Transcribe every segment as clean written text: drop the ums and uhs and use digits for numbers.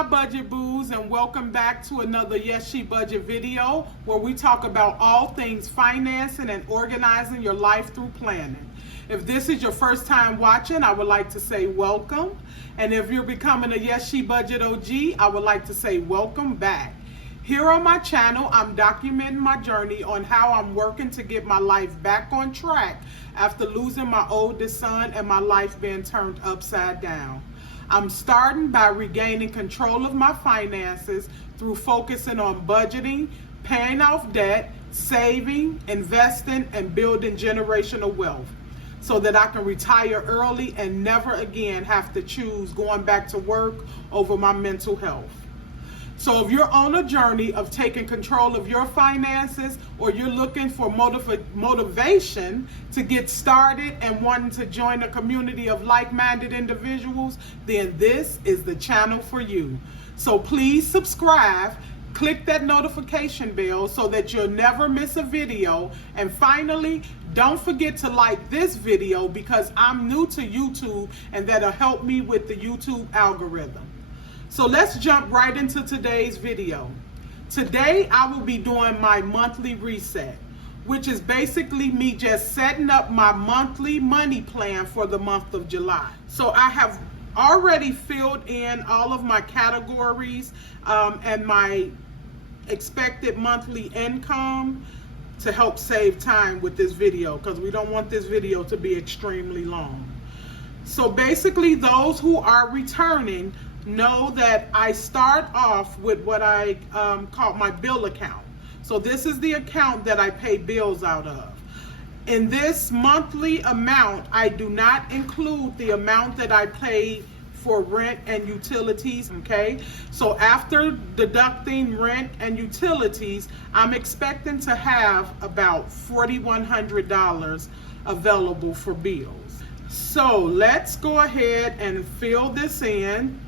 my budget boos, and welcome back to another Yes She Budget video where we talk about all things financing and organizing your life through planning. If this is your first time watching, I would like to say welcome. And if you're becoming a Yes She Budget OG, I would like to say welcome back. Here on my channel, I'm documenting my journey on how I'm working to get my life back on track after losing my oldest son and my life being turned upside down. I'm starting by regaining control of my finances through focusing on budgeting, paying off debt, saving, investing, and building generational wealth so that I can retire early and never again have to choose going back to work over my mental health. So if you're on a journey of taking control of your finances, or you're looking for motivation to get started and wanting to join a community of like-minded individuals, then this is the channel for you. So please subscribe, click that notification bell so that you'll never miss a video. And finally, don't forget to like this video because I'm new to YouTube and that'll help me with the YouTube algorithm. So let's jump right into today's video. Today I will be doing my monthly reset, which is basically me just setting up my monthly money plan for the month of July. So I have already filled in all of my categories and my expected monthly income to help save time with this video because we don't want this video to be extremely long. So basically, those who are returning know that I start off with what I call my bill account. So this is the account that I pay bills out of. In this monthly amount, I do not include the amount that I pay for rent and utilities, okay? So after deducting rent and utilities, I'm expecting to have about $4,100 available for bills. So let's go ahead and fill this in.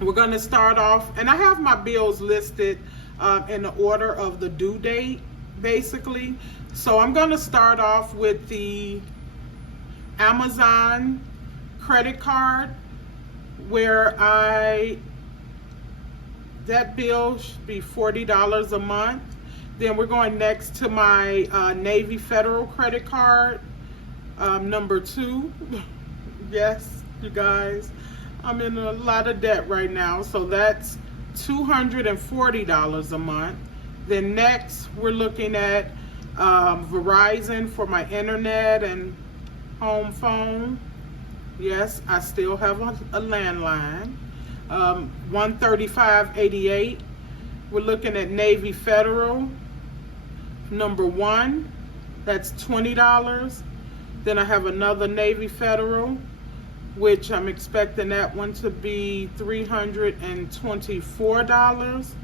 We're going to start off, and I have my bills listed in the order of the due date, basically. So I'm going to start off with the Amazon credit card, where that bill should be $40 a month. Then we're going next to my Navy Federal credit card, number 2. Yes, you guys. I'm in a lot of debt right now, so that's $240 a month. Then next, we're looking at Verizon for my internet and home phone. Yes, I still have a landline. $135.88. We're looking at Navy Federal, number 1. That's $20. Then I have another Navy Federal, which I'm expecting that one to be $324.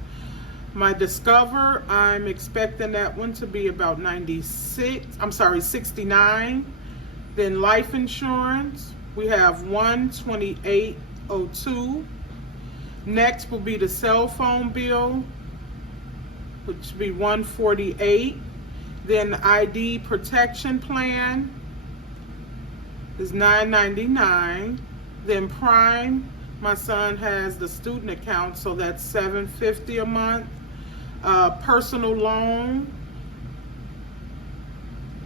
My Discover, I'm expecting that one to be about $69. Then life insurance, we have $128.02. Next will be the cell phone bill, which will be $148. Then ID protection plan is $9.99. Then Prime, my son has the student account, so that's $7.50 a month. Personal loan,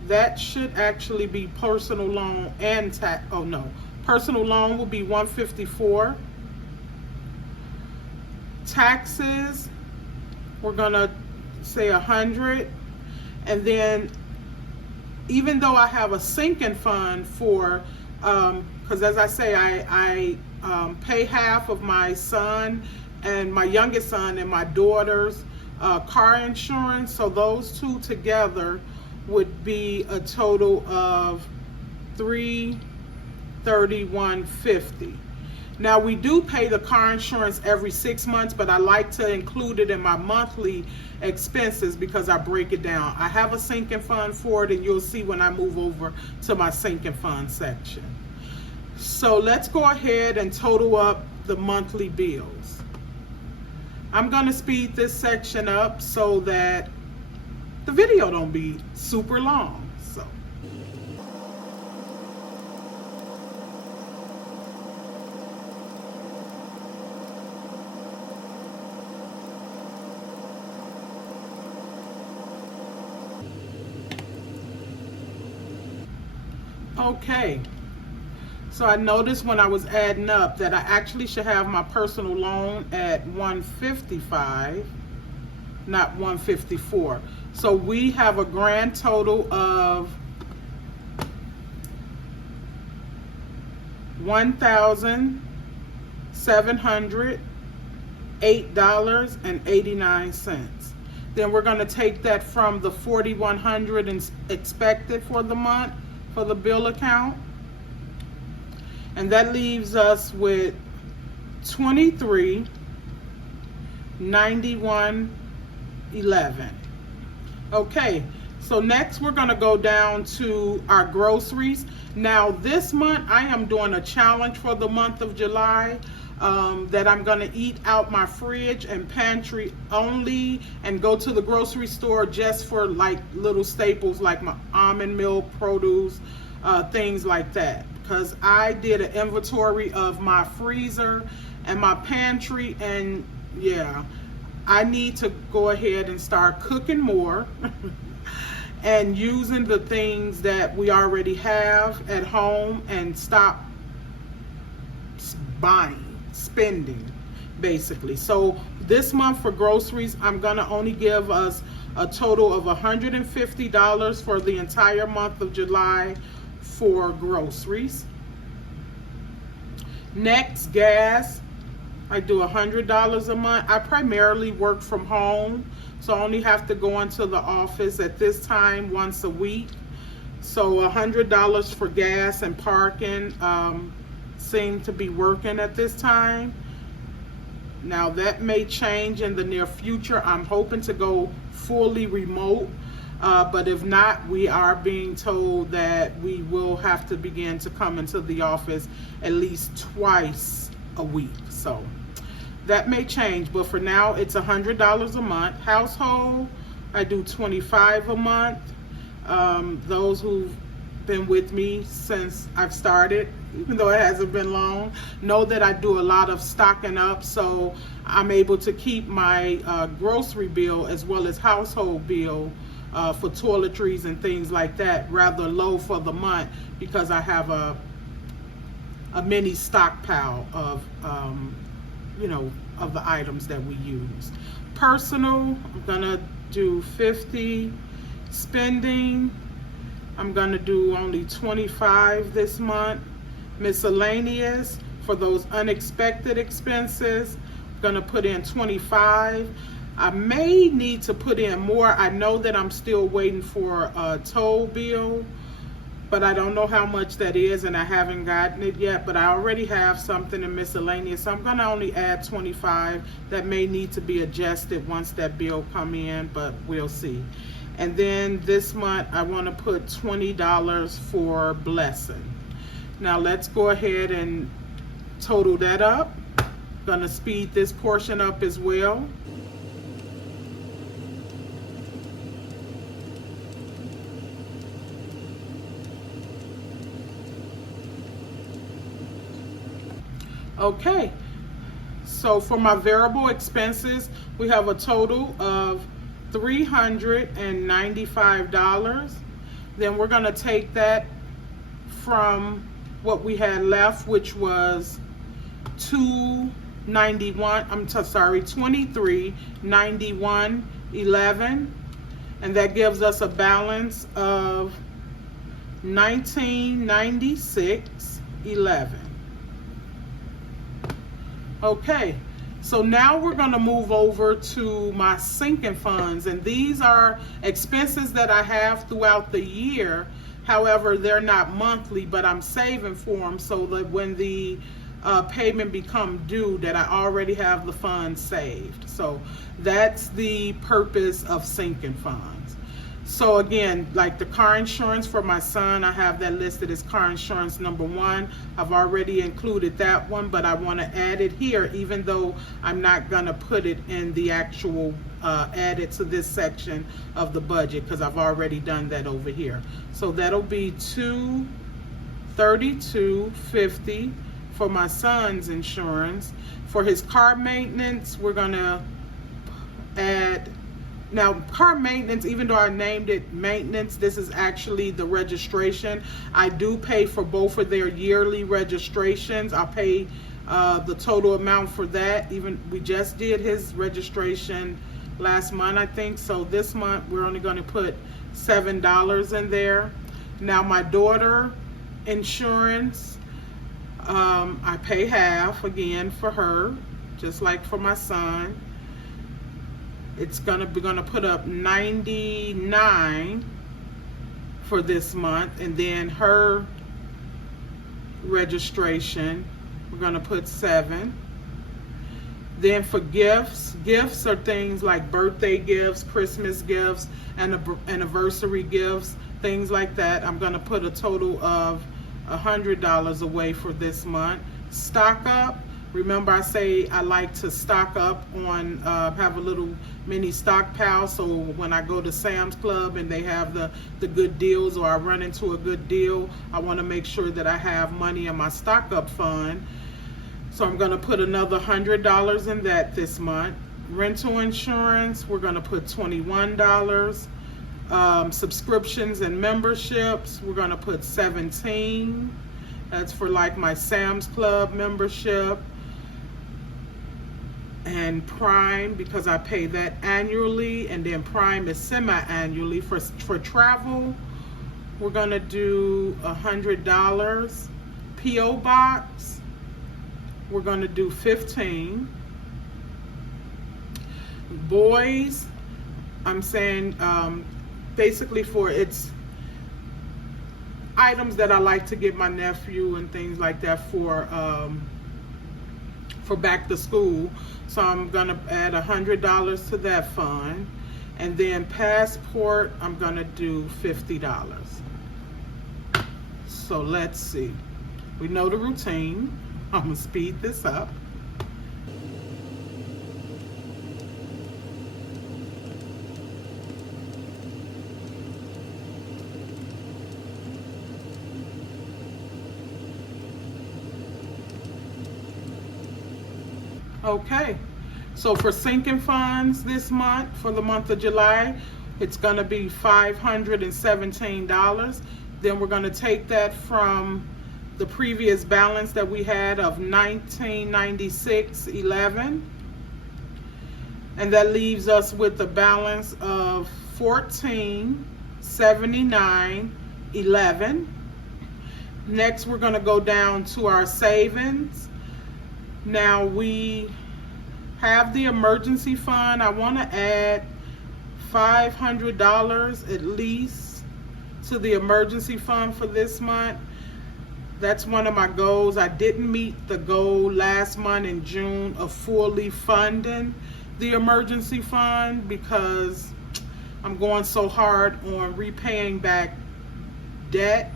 that should actually be personal loan and tax. Oh no, personal loan will be $154. Taxes, we're gonna say $100. And then, even though I have a sinking fund for, because as I say, I pay half of my son and my youngest son and my daughter's car insurance, so those two together would be a total of $331.50. Now we do pay the car insurance every 6 months, but I like to include it in my monthly expenses because I break it down. I have a sinking fund for it, and you'll see when I move over to my sinking fund section. So let's go ahead and total up the monthly bills. I'm going to speed this section up so that the video don't be super long. So Okay, so I noticed when I was adding up that I actually should have my personal loan at 155, not 154. So we have a grand total of $1,708.89. Then we're going to take that from the $4,100 expected for the month for the bill account, and that leaves us with $23,91.11. Okay, so next we're going to go down to our groceries. Now this month I am doing a challenge for the month of July, that I'm going to eat out my fridge and pantry only and go to the grocery store just for like little staples like my almond milk, produce, things like that. Because I did an inventory of my freezer and my pantry, and yeah, I need to go ahead and start cooking more and using the things that we already have at home and stop spending basically. So this month for groceries, I'm gonna only give us a total of $150 for the entire month of July for groceries. Next, gas. I do $100 a month. I primarily work from home, so I only have to go into the office at this time once a week. So $100 for gas and parking seem to be working at this time. Now that may change in the near future. I'm hoping to go fully remote, but if not, we are being told that we will have to begin to come into the office at least twice a week. So that may change, but for now it's $100 a month. Household, I do $25 a month. Those who've been with me since I've started, even though it hasn't been long, know that I do a lot of stocking up, so I'm able to keep my grocery bill as well as household bill for toiletries and things like that rather low for the month, because I have a mini stockpile of of the items that we use. Personal, I'm gonna do 50. Spending, I'm gonna do only 25 this month. Miscellaneous, for those unexpected expenses, I'm gonna put in 25. I may need to put in more. I know that I'm still waiting for a toll bill, but I don't know how much that is, and I haven't gotten it yet, but I already have something in miscellaneous, so I'm gonna only add 25. That may need to be adjusted once that bill come in, but we'll see. And then this month I wanna put $20 for blessing. Now let's go ahead and total that up. Gonna speed this portion up as well. Okay, so for my variable expenses, we have a total of $395. Then we're gonna take that from what we had left, which was $2391.11, and that gives us a balance of $1996.11. Okay, so now we're going to move over to my sinking funds, and these are expenses that I have throughout the year. However, they're not monthly, but I'm saving for them so that when the payment become due, that I already have the funds saved. So that's the purpose of sinking funds. So again, like the car insurance for my son, I have that listed as car insurance number 1. I've already included that one, but I want to add it here, even though I'm not going to put it in the actual add it to this section of the budget, because I've already done that over here. So that'll be $232.50 for my son's insurance. For his car maintenance, we're going to add Now, car maintenance, even though I named it maintenance, this is actually the registration. I do pay for both of their yearly registrations. I pay the total amount for that. Even we just did his registration last month, I think. So this month we're only going to put $7 in there. Now my daughter insurance, I pay half again for her, just like for my son. It's gonna put up $99 for this month, and then her registration we're gonna put $7. Then for gifts are things like birthday gifts, Christmas gifts, and anniversary gifts, things like that. I'm gonna put a total of $100 away for this month. Stock up. Remember, I say I like to stock up on, have a little mini stockpile, so when I go to Sam's Club and they have the good deals, or I run into a good deal, I want to make sure that I have money in my stock up fund. So I'm going to put another $100 in that this month. Rental insurance, we're going to put $21. Subscriptions and memberships, we're going to put $17. That's for like my Sam's Club membership. And Prime, because I pay that annually, and then Prime is semi-annually. For travel, we're going to do $100. P.O. Box, we're going to do $15. Boys, I'm saying basically for its items that I like to give my nephew and things like that for back to school. So I'm gonna add $100 to that fund, and then passport I'm gonna do $50. So let's see. We know the routine. I'm gonna speed this up. Okay, so for sinking funds this month, for the month of July, it's going to be $517. Then we're going to take that from the previous balance that we had of $1996.11, and that leaves us with a balance of $1479.11. Next, we're going to go down to our savings. Now we have the emergency fund. I want to add $500 at least to the emergency fund for this month. That's one of my goals. I didn't meet the goal last month in June of fully funding the emergency fund because I'm going so hard on repaying back debt.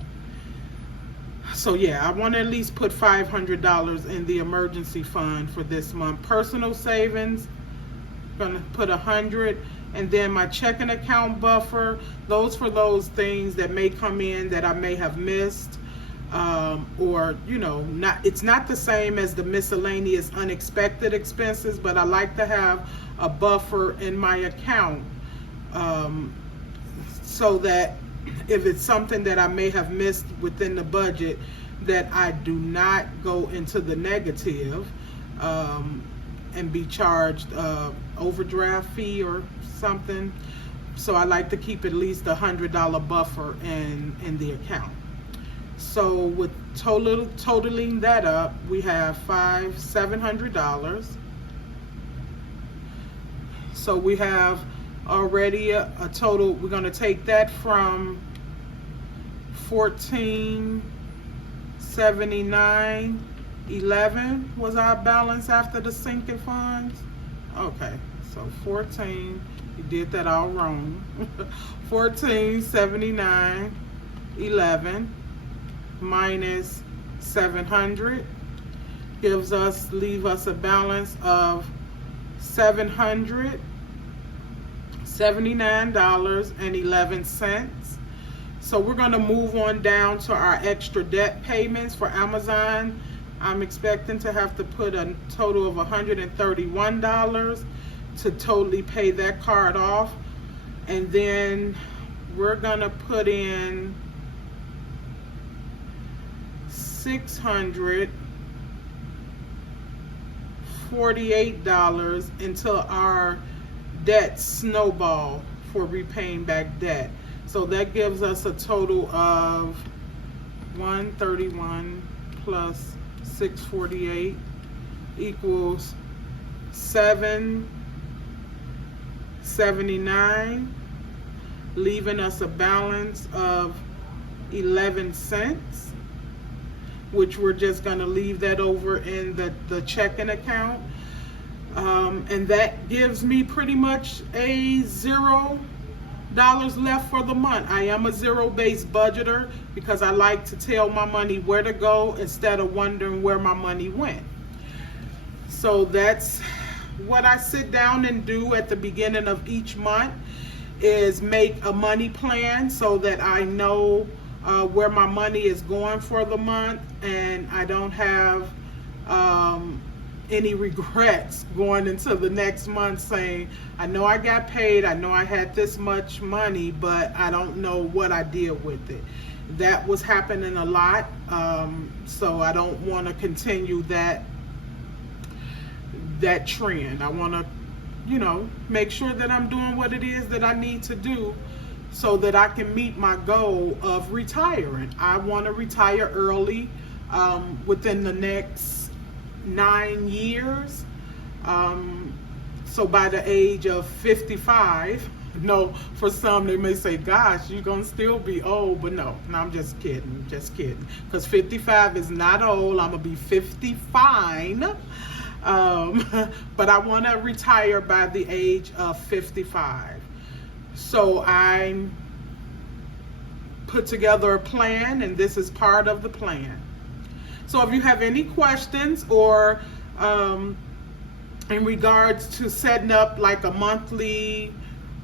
So yeah, I want to at least put $500 in the emergency fund for this month. Personal savings, I'm gonna put $100, and then my checking account buffer, those for those things that may come in that I may have missed, or it's not the same as the miscellaneous unexpected expenses, but I like to have a buffer in my account, so that if it's something that I may have missed within the budget, that I do not go into the negative and be charged overdraft fee or something. So I like to keep at least $100 buffer in the account. So with totaling that up, we have $700. So we have already a total. We're going to take that from $1479.11 was our balance after the sinking funds. Okay, so 14, you did that all wrong. $1479.11 minus 700 leave us a balance of $779.11. So we're going to move on down to our extra debt payments for Amazon. I'm expecting to have to put a total of $131 to totally pay that card off. And then we're gonna put in $648 until our debt snowball for repaying back debt. So that gives us a total of 131 plus 648 equals 779, leaving us a balance of 11 cents, which we're just going to leave that over in the checking account. And that gives me pretty much a $0 left for the month. I am a zero-based budgeter because I like to tell my money where to go instead of wondering where my money went. So that's what I sit down and do at the beginning of each month, is make a money plan so that I know where my money is going for the month, and I don't have any regrets going into the next month saying, I know I got paid, I know I had this much money, but I don't know what I did with it. That was happening a lot, so I don't want to continue that trend. I want to, make sure that I'm doing what it is that I need to do so that I can meet my goal of retiring. I want to retire early, within the next 9 years. So by the age of 55, no, for some they may say, gosh, you're going to still be old, but no, I'm just kidding, because 55 is not old. I'm going to be 50 fine. But I want to retire by the age of 55. So I put together a plan, and this is part of the plan. So if you have any questions or in regards to setting up like a monthly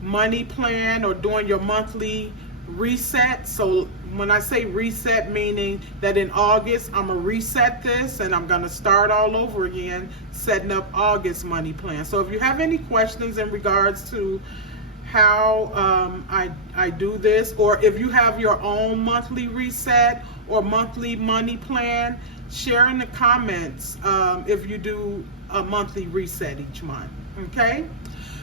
money plan or doing your monthly reset. So when I say reset, meaning that in August I'm gonna reset this and I'm gonna start all over again setting up August money plan. So if you have any questions in regards to how I do this, or if you have your own monthly reset or monthly money plan, share in the comments if you do a monthly reset each month. Okay,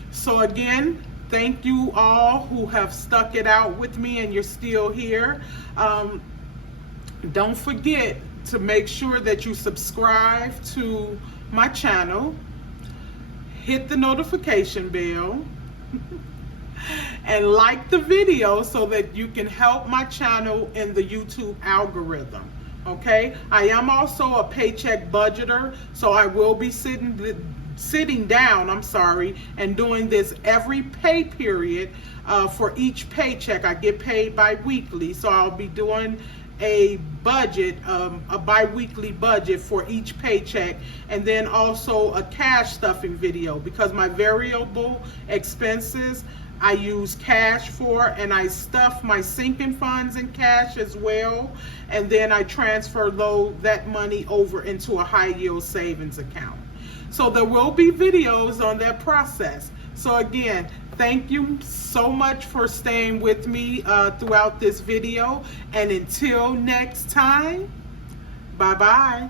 so again, thank you all who have stuck it out with me and you're still here. Don't forget to make sure that you subscribe to my channel, hit the notification bell, and like the video so that you can help my channel in the YouTube algorithm. Okay, I am also a paycheck budgeter, so I will be sitting down, and doing this every pay period for each paycheck. I get paid bi-weekly, so I'll be doing a budget, a bi-weekly budget for each paycheck, and then also a cash stuffing video, because my variable expenses I use cash for, and I stuff my sinking funds in cash as well, and then I transfer that money over into a high yield savings account. So there will be videos on that process. So again, thank you so much for staying with me throughout this video, and until next time, bye-bye.